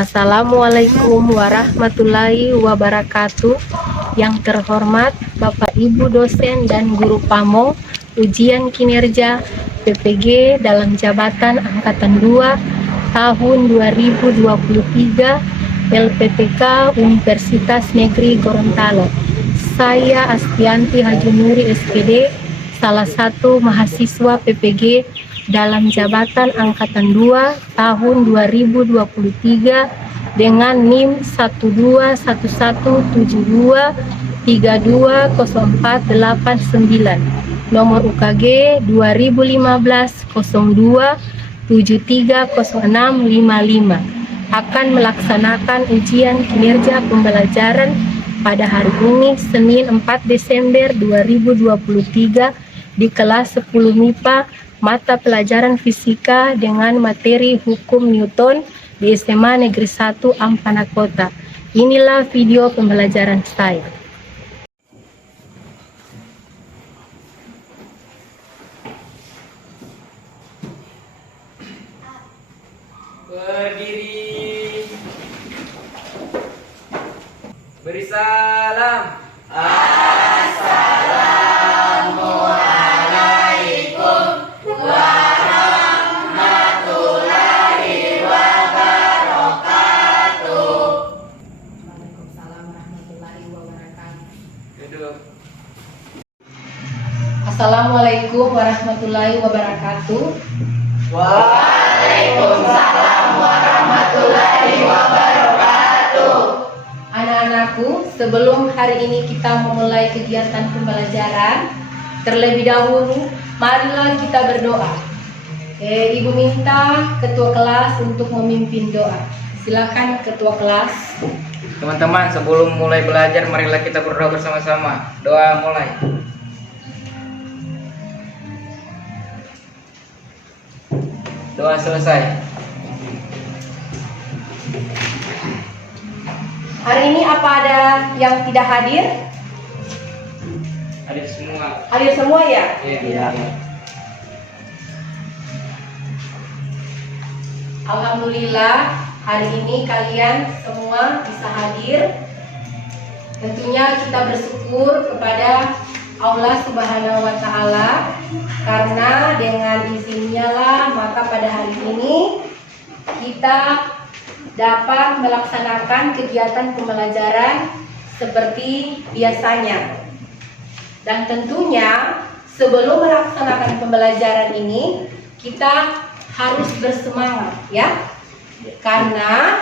Assalamualaikum warahmatullahi wabarakatuh. Yang terhormat Bapak Ibu dosen dan guru PAMO ujian kinerja PPG dalam jabatan angkatan 2 tahun 2023 LPPK Universitas Negeri Gorontalo. Saya Astianti Haji Nuri SPD, salah satu mahasiswa PPG dalam jabatan angkatan 2 tahun 2023 dengan NIM 1217172320489, nomor UKG 2015-02-730655, akan melaksanakan ujian kinerja pembelajaran pada hari ini Senin 4 Desember 2023 di kelas 10 MIPA mata pelajaran fisika dengan materi hukum Newton di SMA Negeri 1 Ampana Kota. Inilah video pembelajaran saya. Berdiri. Beri salam. Assalamualaikum warahmatullahi wabarakatuh. Waalaikumsalam warahmatullahi wabarakatuh. Duduk. Assalamualaikum warahmatullahi wabarakatuh. Waalaikumsalam warahmatullahi wabarakatuh. Anak-anakku, sebelum hari ini kita memulai kegiatan pembelajaran, terlebih dahulu marilah kita berdoa. Ibu minta ketua kelas untuk memimpin doa. Silakan ketua kelas. Teman-teman, sebelum mulai belajar, marilah kita berdoa bersama-sama. Doa mulai. Doa selesai. Hari ini apa ada yang tidak hadir? Hadir semua. Hadir semua ya? Iya. Alhamdulillah, hari ini kalian semua bisa hadir. Tentunya kita bersyukur kepada Allah Subhanahu wa Ta'ala, karena dengan izinnya lah maka pada hari ini kita dapat melaksanakan kegiatan pembelajaran seperti biasanya. Dan tentunya sebelum melaksanakan pembelajaran ini kita harus bersemangat ya. Karena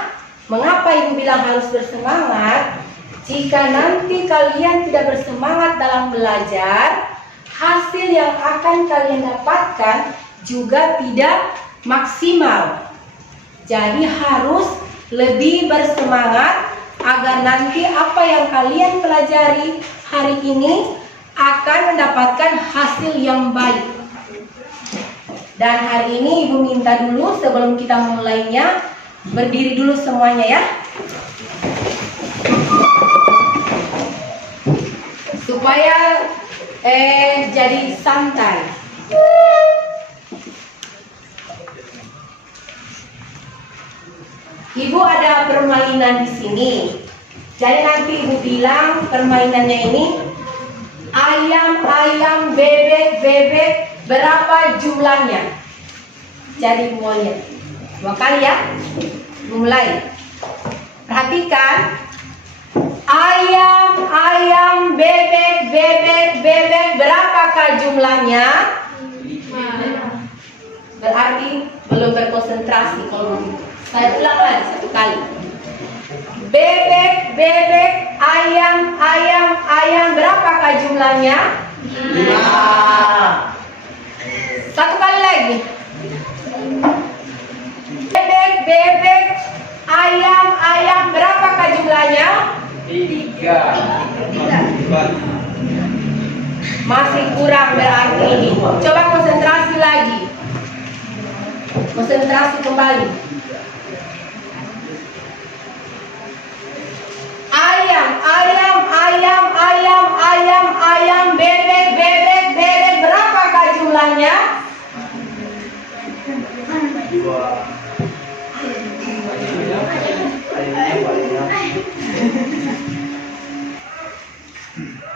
mengapa Ibu bilang harus bersemangat? Jika nanti kalian tidak bersemangat dalam belajar, hasil yang akan kalian dapatkan juga tidak maksimal. Jadi harus lebih bersemangat agar nanti apa yang kalian pelajari hari ini akan mendapatkan hasil yang baik. Dan hari ini Ibu minta dulu sebelum kita memulainya, berdiri dulu semuanya ya. Supaya jadi santai. Ibu ada permainan di sini. Jadi nanti Ibu bilang permainannya ini ayam, bebek, berapa jumlahnya? Jadi semuanya 2 kali ya. Mulai. Perhatikan. Ayam, bebek, berapakah jumlahnya? 5. Berarti belum berkonsentrasi kalau begitu. Saya ulangan 1 kali. Bebek, ayam, berapakah jumlahnya? 5. 1 kali lagi. Bebek, ayam, berapakah jumlahnya? 3. Masih kurang berarti ini. Coba konsentrasi lagi. Konsentrasi kembali. Ayam, bebek, berapakah jumlahnya? 2.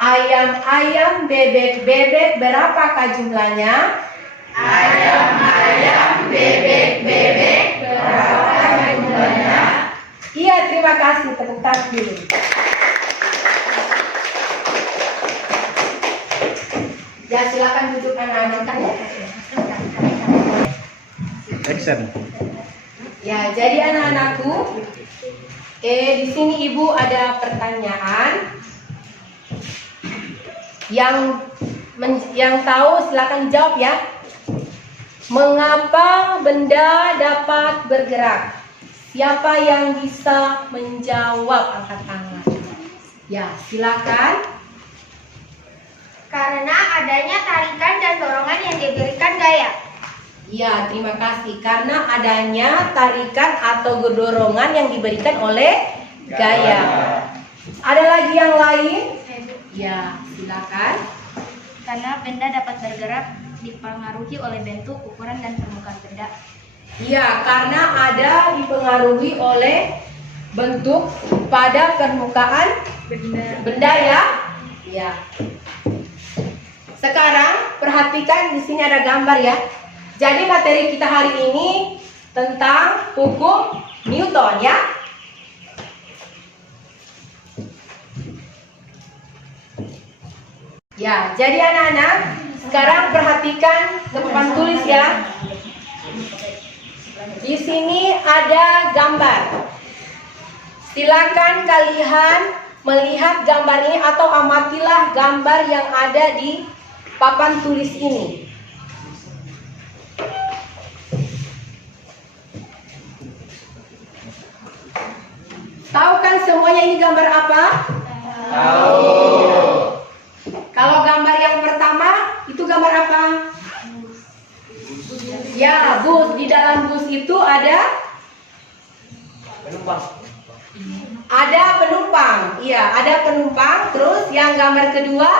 Ayam-ayam, bebek-bebek, berapakah jumlahnya? Ayam-ayam, bebek-bebek, berapakah jumlahnya? Iya, terima kasih. Tepuk tangan dulu. Ya, silakan duduk anak-anak. Action. Ya, jadi anak-anakku, di sini ibu ada pertanyaan. Yang tahu silakan jawab ya. Mengapa benda dapat bergerak? Siapa yang bisa menjawab, angkat tangan. Ya, silakan. Karena adanya tarikan dan dorongan yang diberikan gaya. Ya, terima kasih. Karena adanya tarikan atau dorongan yang diberikan oleh gaya. Ada lagi yang lain? Ya, silakan. Karena benda dapat bergerak dipengaruhi oleh bentuk, ukuran, dan permukaan benda. Ya, karena ada dipengaruhi oleh bentuk pada permukaan benda ya. Ya. Sekarang perhatikan di sini ada gambar ya. Jadi materi kita hari ini tentang hukum Newton ya. Ya, jadi anak-anak sekarang perhatikan ke papan tulis ya. Di sini ada gambar. Silakan kalian melihat gambar ini atau amatilah gambar yang ada di papan tulis ini. Tahu kan semuanya ini gambar apa? Tahu. Kalau gambar yang pertama itu gambar apa? Ya, bus. Di dalam bus itu ada Penumpang. ada penumpang. Iya, ada penumpang. Terus yang gambar kedua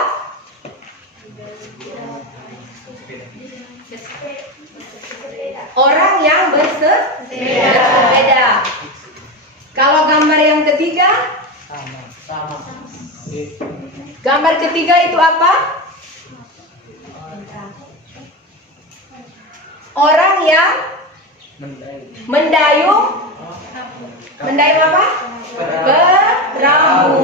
orang yang bersepeda. Kalau gambar yang ketiga, Sama. gambar ketiga itu apa? Orang yang mendayung. Mendayung apa? Perahu.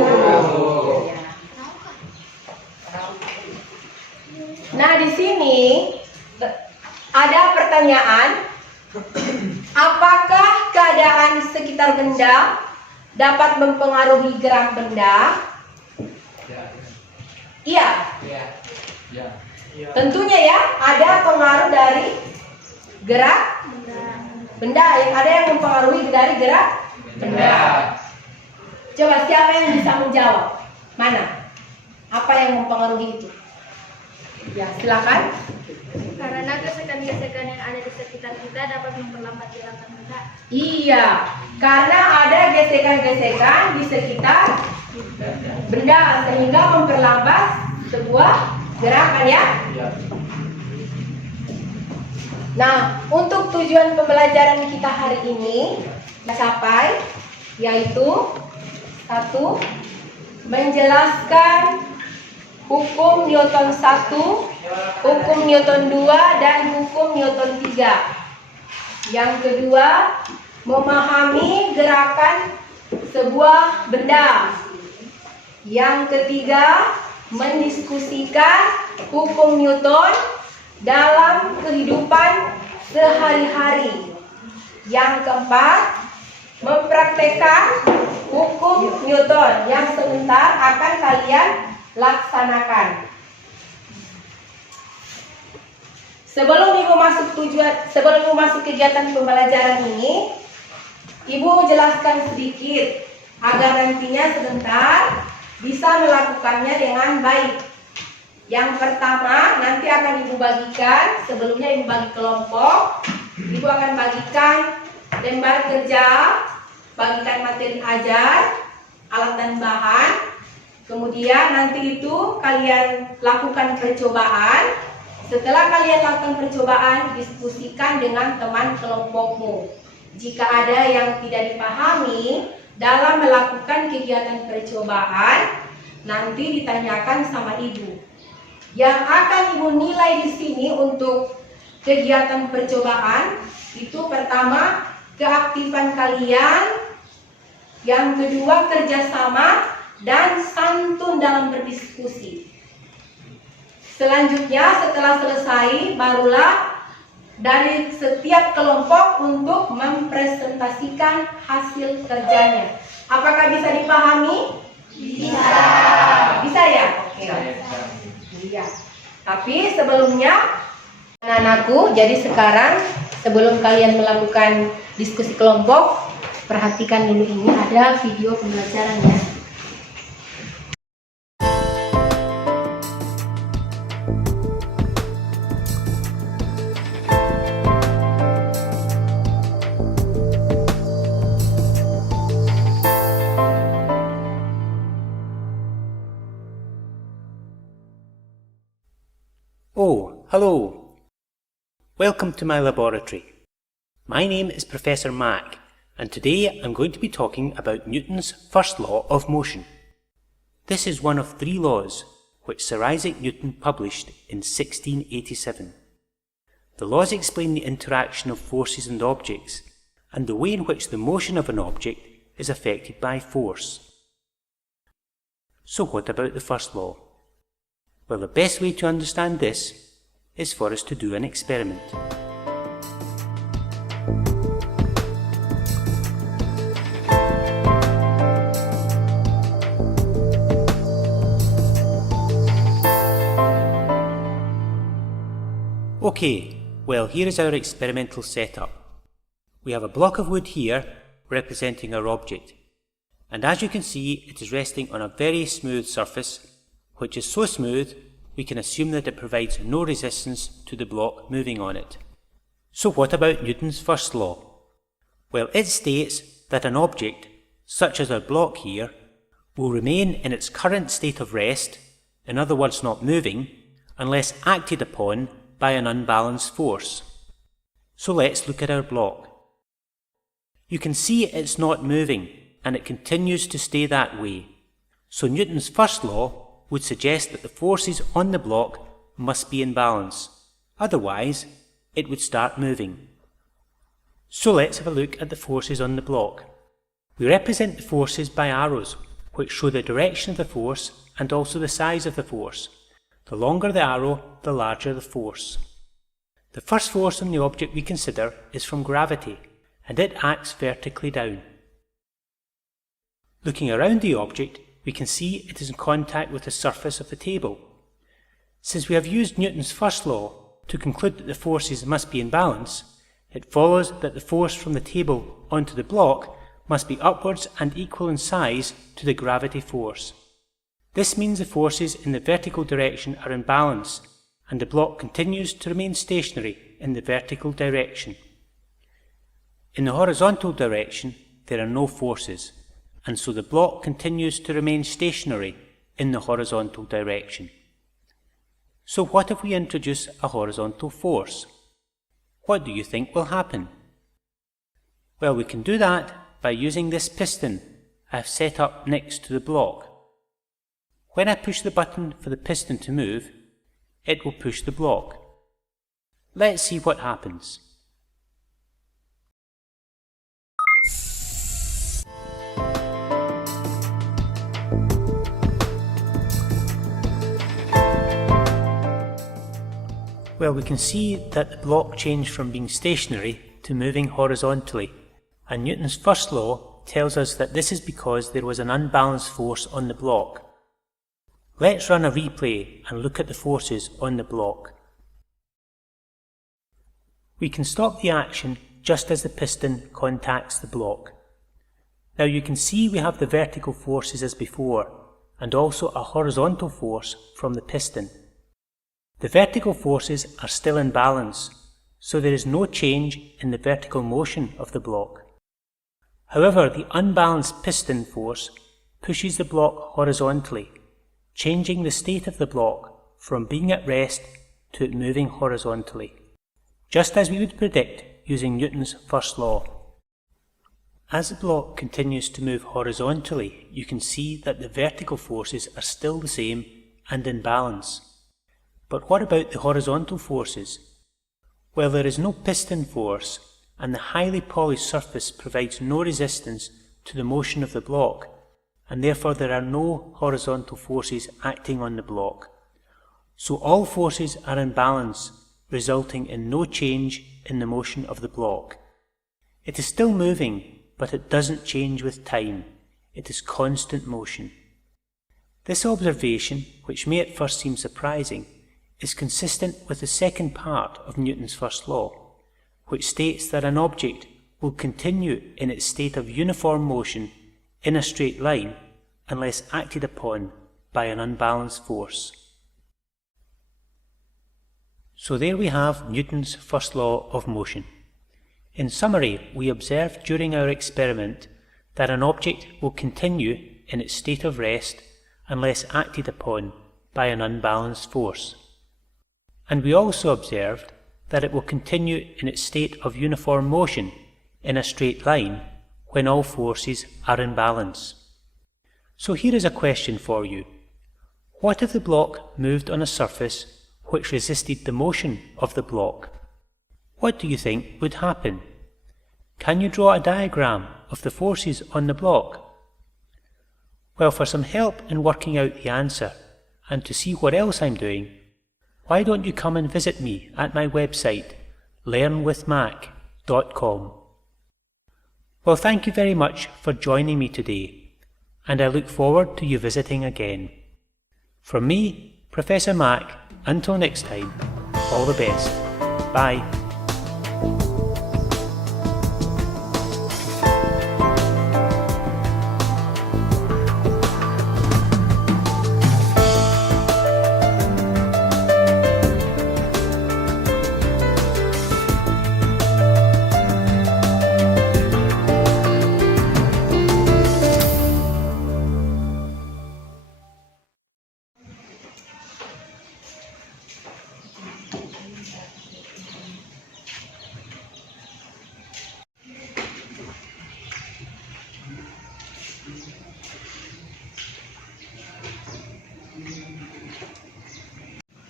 Nah, di sini ada pertanyaan. Apakah keadaan sekitar benda dapat mempengaruhi gerak benda? Iya. Tentunya ya, ada pengaruh dari gerak benda. Yang ada yang mempengaruhi dari gerak benda. Coba siapa yang bisa menjawab? Mana? Apa yang mempengaruhi itu? Ya, silakan. Karena gesekan-gesekan yang ada di sekitar kita dapat memperlambat gerakan benda. Iya, karena ada gesekan-gesekan di sekitar benda sehingga memperlambat sebuah gerakan ya. Nah, untuk tujuan pembelajaran kita hari ini capai yaitu 1. Menjelaskan hukum Newton 1, hukum Newton 2, dan hukum Newton 3. Yang kedua, memahami gerakan sebuah benda. Yang ketiga, mendiskusikan hukum Newton dalam kehidupan sehari-hari. Yang keempat, mempraktekkan hukum Newton yang sebentar akan kalian laksanakan. Sebelum ibu masuk kegiatan pembelajaran ini, ibu jelaskan sedikit agar nantinya sebentar bisa melakukannya dengan baik. Yang pertama nanti akan ibu bagikan, sebelumnya ibu bagi kelompok, ibu akan bagikan lembar kerja, bagikan materi ajar, alat dan bahan. Kemudian nanti itu kalian lakukan percobaan. Setelah kalian lakukan percobaan, diskusikan dengan teman kelompokmu. Jika ada yang tidak dipahami dalam melakukan kegiatan percobaan, nanti ditanyakan sama Ibu. Yang akan Ibu nilai di sini untuk kegiatan percobaan itu pertama keaktifan kalian, yang kedua kerjasama dan santun dalam berdiskusi. Selanjutnya setelah selesai barulah dari setiap kelompok untuk mempresentasikan hasil kerjanya. Apakah bisa dipahami? Bisa. Bisa ya? Oke. Iya. Tapi sebelumnya anak-anakku, jadi sekarang sebelum kalian melakukan diskusi kelompok, perhatikan dulu ini ada video pembelajarannya. Oh, hello. Welcome to my laboratory. My name is Professor Mack, and today I'm going to be talking about Newton's first law of motion. This is one of 3 laws which Sir Isaac Newton published in 1687. The laws explain the interaction of forces and objects, and the way in which the motion of an object is affected by force. So what about the first law? Well, the best way to understand this is for us to do an experiment. Okay, well, here is our experimental setup. We have a block of wood here representing our object, and as you can see, it is resting on a very smooth surface, which is so smooth we can assume that it provides no resistance to the block moving on it. So what about Newton's first law? Well, it states that an object, such as our block here, will remain in its current state of rest, in other words not moving, unless acted upon by an unbalanced force. So let's look at our block. You can see it's not moving, and it continues to stay that way. So Newton's first law would suggest that the forces on the block must be in balance, otherwise it would start moving. So let's have a look at the forces on the block. We represent the forces by arrows, which show the direction of the force and also the size of the force. The longer the arrow, the larger the force. The first force on the object we consider is from gravity, and it acts vertically down. Looking around the object, we can see it is in contact with the surface of the table. Since we have used Newton's first law to conclude that the forces must be in balance, it follows that the force from the table onto the block must be upwards and equal in size to the gravity force. This means the forces in the vertical direction are in balance, and the block continues to remain stationary in the vertical direction. In the horizontal direction, there are no forces, and so the block continues to remain stationary in the horizontal direction. So what if we introduce a horizontal force? What do you think will happen? Well, we can do that by using this piston I've set up next to the block. When I push the button for the piston to move, it will push the block. Let's see what happens. Well, we can see that the block changed from being stationary to moving horizontally, and Newton's first law tells us that this is because there was an unbalanced force on the block. Let's run a replay and look at the forces on the block. We can stop the action just as the piston contacts the block. Now you can see we have the vertical forces as before, and also a horizontal force from the piston. The vertical forces are still in balance, so there is no change in the vertical motion of the block. However, the unbalanced piston force pushes the block horizontally, changing the state of the block from being at rest to it moving horizontally, just as we would predict using Newton's first law. As the block continues to move horizontally, you can see that the vertical forces are still the same and in balance. But what about the horizontal forces? Well, there is no piston force, and the highly polished surface provides no resistance to the motion of the block, and therefore there are no horizontal forces acting on the block. So all forces are in balance, resulting in no change in the motion of the block. It is still moving, but it doesn't change with time. It is constant motion. This observation, which may at first seem surprising, is consistent with the second part of Newton's first law, which states that an object will continue in its state of uniform motion in a straight line unless acted upon by an unbalanced force. So there we have Newton's first law of motion. In summary, we observed during our experiment that an object will continue in its state of rest unless acted upon by an unbalanced force. And we also observed that it will continue in its state of uniform motion in a straight line when all forces are in balance. So here is a question for you. What if the block moved on a surface which resisted the motion of the block? What do you think would happen? Can you draw a diagram of the forces on the block? Well, for some help in working out the answer and to see what else I'm doing, why don't you come and visit me at my website, learnwithmac.com. Well, thank you very much for joining me today, and I look forward to you visiting again. From me, Professor Mac, until next time, all the best. Bye.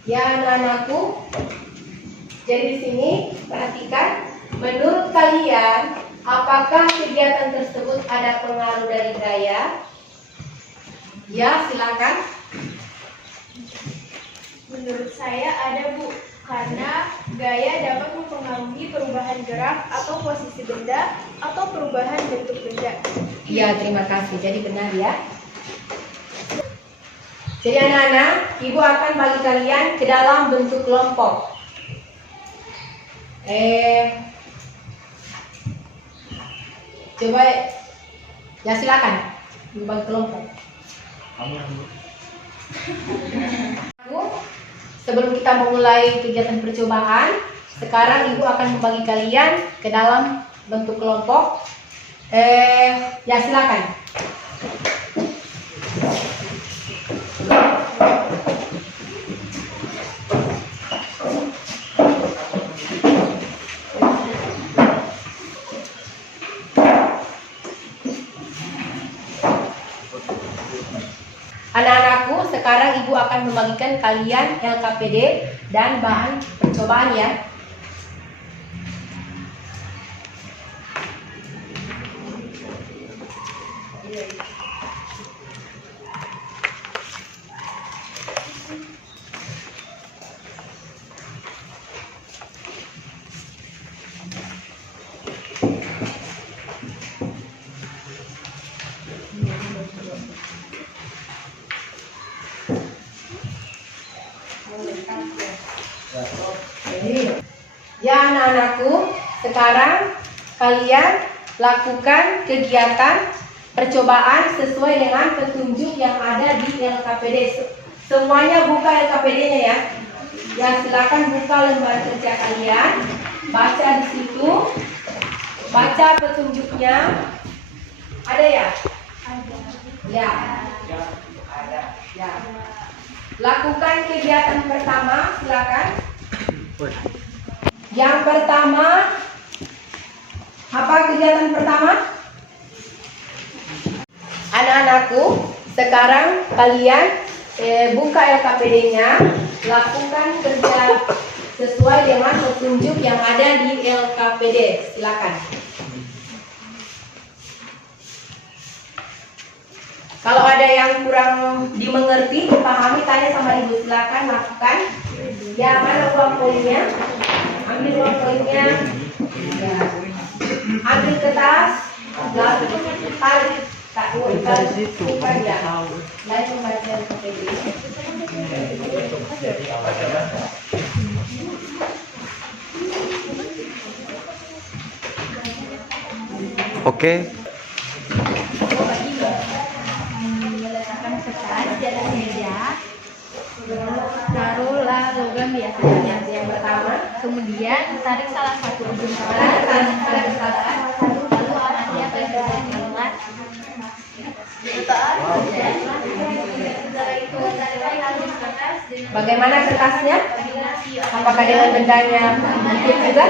Ya anak-anakku, jadi di sini perhatikan, menurut kalian apakah kegiatan tersebut ada pengaruh dari gaya? Ya, silakan. Menurut saya ada, Bu, karena gaya dapat mempengaruhi perubahan gerak atau posisi benda atau perubahan bentuk benda. Ya, terima kasih. Jadi benar ya. Jadi anak-anak, Ibu akan bagi kalian ke dalam bentuk kelompok. Coba, ya silakan. Ibu bagi kelompok. Sebelum kita memulai kegiatan percobaan, sekarang Ibu akan membagi kalian ke dalam bentuk kelompok. Ya silakan. Anak-anakku, sekarang Ibu akan membagikan kalian LKPD dan bahan percobaan ya. Ya anak-anakku, sekarang kalian lakukan kegiatan percobaan sesuai dengan petunjuk yang ada di LKPD. Semuanya buka LKPD-nya ya. Ya, silakan buka lembar kerja kalian. Baca di situ. Baca petunjuknya. Ada ya? Ada. Ya. Ada. Ya. Lakukan kegiatan pertama, silakan. Yang pertama, apa kegiatan pertama? sekarang kalian buka LKPD-nya, lakukan kerja sesuai dengan petunjuk yang ada di LKPD. Silakan. Kalau ada yang kurang dimengerti, dipahami, tanya sama ibu. Silakan lakukan. Ya, mana uang koinnya? Ambil uang koinnya. Ya. Ambil kertas. Lalu tarik. Tak bukan ya. Lain membaca LKPD. Oke. Meletakkan kertas di atas meja, taruhlah logam biasanya yang pertama, kemudian tarik salah satu ujung kertas, lalu amati apa yang terjadi di luar. Bagaimana kertasnya? Apakah dengan bendanya ikut juga?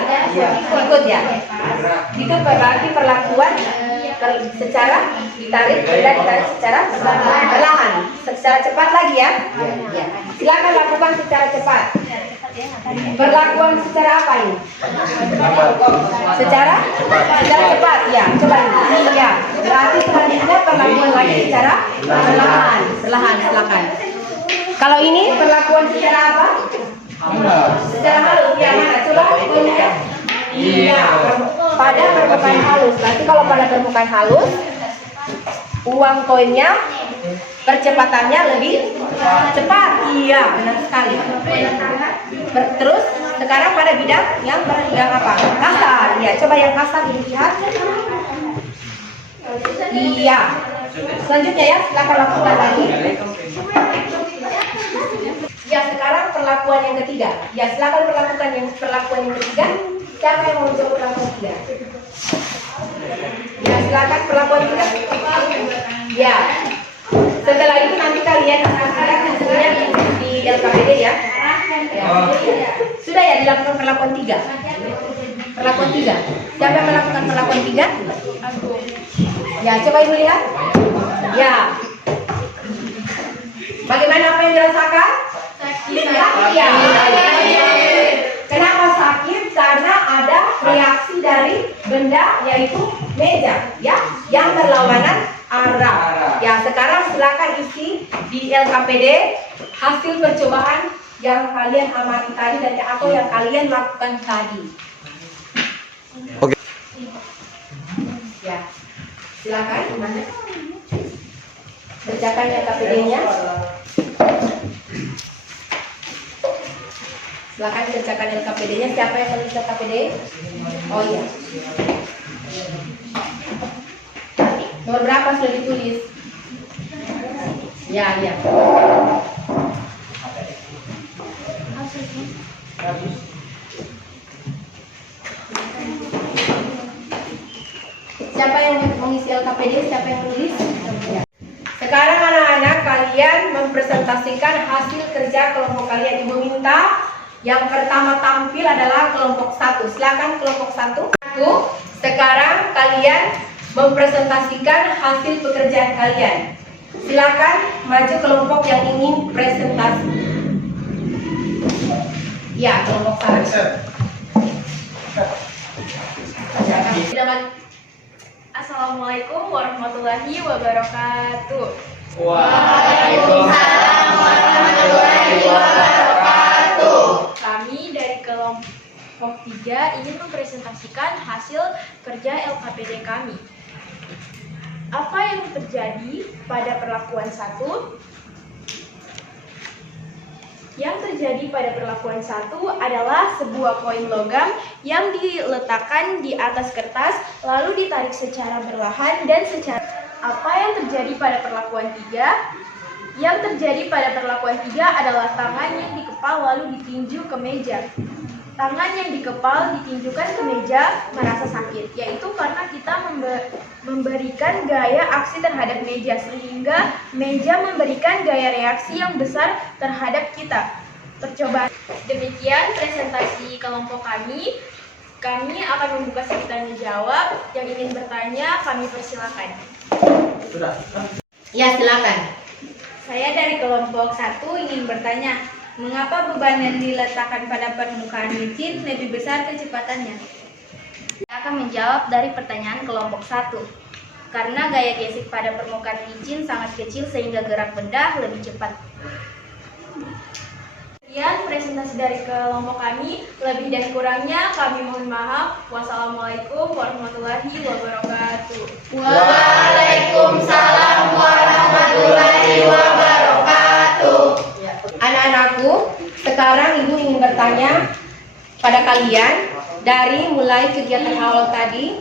Ikut ya. Itu berarti perlakuan secara ditarik dan ditarik secara perlahan, secara cepat lagi ya. Ya. Silakan lakukan secara cepat. Perlakuan secara apa ini? Secara cepat ya. Coba ini ya. Berarti selanjutnya perlakuan lagi secara perlahan. Silakan. Kalau ini perlakuan secara apa? Secara halus ya. Mana? Coba tunjukkan. Iya. Pada permukaan halus. Nanti kalau pada permukaan halus, uang koinnya percepatannya lebih cepat. Iya, benar sekali. Terus sekarang pada bidang yang apa? Kasar. Ya, coba yang kasar dilihat. Iya. Selanjutnya ya, silakan lakukan lagi. Ya, sekarang perlakuan yang ketiga. Ya, silakan perlakukan perlakuan yang ketiga. Siapa yang mau coba perlakuan ketiga? Ya, silakan perlakuan ketiga. Ya. Setelah itu nanti kalian akan hasilnya di LKPD ya. Sudah ya dilakukan perlakuan 3. Perlakuan 3. Siapa yang melakukan perlakuan 3? Ya, coba ibu lihat. Ya. Bagaimana apa yang dirasakan? Sakit. Ya. Kenapa sakit? Karena ada reaksi dari benda yaitu meja ya, yang berlawanan arah. Ya, sekarang silakan isi di LKPD hasil percobaan yang kalian amati tadi dan atau yang kalian lakukan tadi. Oke. Ya, silakan. Kerjakan LKPD-nya. Silakan kerjakan LKPD-nya. Siapa yang menulis LKPD? Oh iya. Nomor berapa sudah ditulis? Ya, ya. Siapa yang mengisi LKPD? Siapa yang menulis? Ya. Sekarang anak-anak kalian mempresentasikan hasil kerja kelompok kalian. Ibu minta yang pertama tampil adalah kelompok 1. Silakan kelompok 1. Sekarang kalian mempresentasikan hasil pekerjaan kalian. Silakan maju kelompok yang ingin presentasi. Ya, kelompok 1. Assalamualaikum warahmatullahi wabarakatuh. Waalaikumsalam warahmatullahi wabarakatuh. Kami dari kelompok 3 ingin mempresentasikan hasil kerja LKPD kami. Apa yang terjadi pada perlakuan 1? Yang terjadi pada perlakuan 1 adalah sebuah koin logam yang diletakkan di atas kertas lalu ditarik secara perlahan dan secara. Apa yang terjadi pada perlakuan 3? Yang terjadi pada perlakuan 3 adalah tangan yang dikepal lalu ditinju ke meja. Tangan yang dikepal ditinjukan ke meja merasa sakit, yaitu karena kita memberikan gaya aksi terhadap meja sehingga meja memberikan gaya reaksi yang besar terhadap kita. Percobaan. Demikian presentasi kelompok kami. Kami akan membuka sesi tanya jawab. Yang ingin bertanya kami persilakan. Ya, silakan. Saya dari kelompok 1 ingin bertanya, mengapa beban yang diletakkan pada permukaan licin lebih besar kecepatannya? Saya akan menjawab dari pertanyaan kelompok 1. Karena gaya gesek pada permukaan licin sangat kecil sehingga gerak benda lebih cepat. Sekian presentasi dari kelompok kami. Lebih dan kurangnya kami mohon maaf. Wassalamualaikum warahmatullahi wabarakatuh. Waalaikumsalam warahmatullahi wabarakatuh. Anak-anakku, sekarang Ibu ingin bertanya pada kalian dari mulai kegiatan awal tadi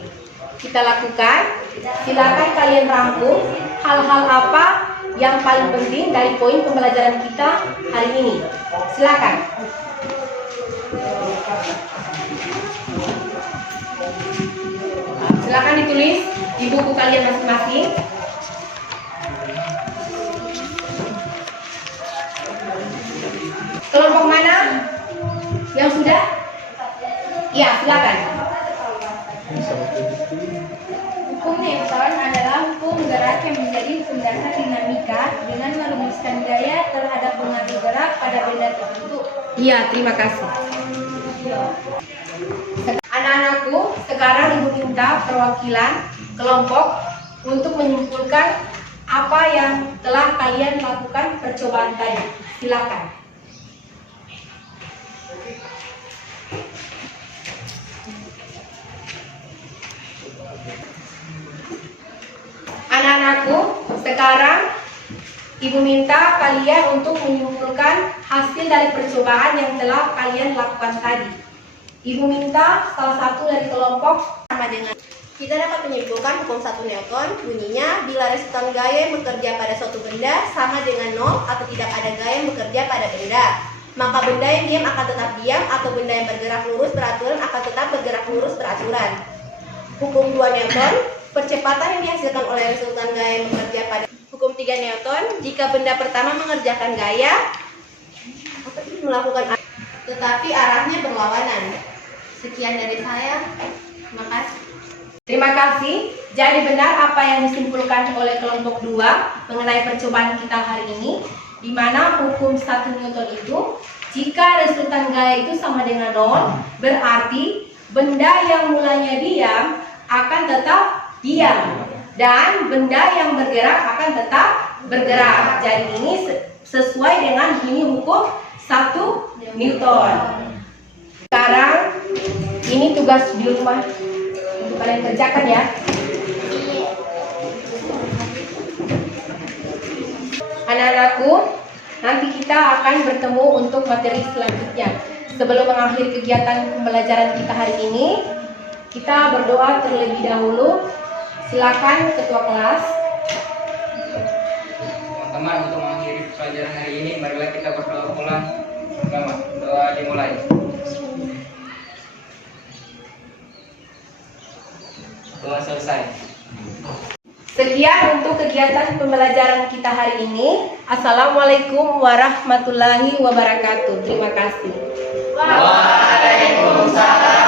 kita lakukan. Silakan kalian rangkum hal-hal apa yang paling penting dari poin pembelajaran kita hari ini. Silakan. Silakan ditulis di buku kalian masing-masing. Kelompok mana yang sudah? Ya, silakan. Hukum Newton adalah hukum gerak yang menjadi hukum dasar dinamika dengan merumuskan gaya terhadap pengaruh gerak pada benda tertentu. Iya, terima kasih. Anak-anakku, sekarang Ibu minta perwakilan kelompok untuk menyimpulkan apa yang telah kalian lakukan percobaan tadi. Silakan. Anak-anakku, sekarang Ibu minta kalian untuk menyimpulkan hasil dari percobaan yang telah kalian lakukan tadi. Ibu minta salah satu dari kelompok Sama dengan kita dapat menyimpulkan hukum 1 Newton, bunyinya bila resultan gaya yang bekerja pada suatu benda sama dengan 0 atau tidak ada gaya yang bekerja pada benda, maka benda yang diam akan tetap diam atau benda yang bergerak lurus beraturan akan tetap bergerak lurus beraturan. Hukum 2 Newton, percepatan yang dihasilkan oleh resultan gaya yang bekerja pada. Hukum 3 Newton, jika benda pertama mengerjakan gaya melakukan tetapi arahnya berlawanan. Sekian dari saya. Terima kasih. Terima kasih. Jadi benar apa yang disimpulkan oleh kelompok 2 mengenai percobaan kita hari ini, di mana hukum 1 Newton itu, jika resultan gaya itu sama dengan 0, berarti benda yang mulanya diam akan tetap diam dan benda yang bergerak akan tetap bergerak. Jadi ini sesuai dengan bunyi hukum 1 Newton. Sekarang ini tugas di rumah untuk kalian kerjakan ya. Anak-anakku, nanti kita akan bertemu untuk materi selanjutnya. Sebelum mengakhiri kegiatan pembelajaran kita hari ini, kita berdoa terlebih dahulu. Silakan ketua kelas. Teman-teman, untuk mengakhiri pelajaran hari ini, marilah kita berdoa pula. Pertama, doa dimulai. Doa selesai. Sekian untuk kegiatan pembelajaran kita hari ini. Assalamualaikum warahmatullahi wabarakatuh. Terima kasih. Waalaikumsalam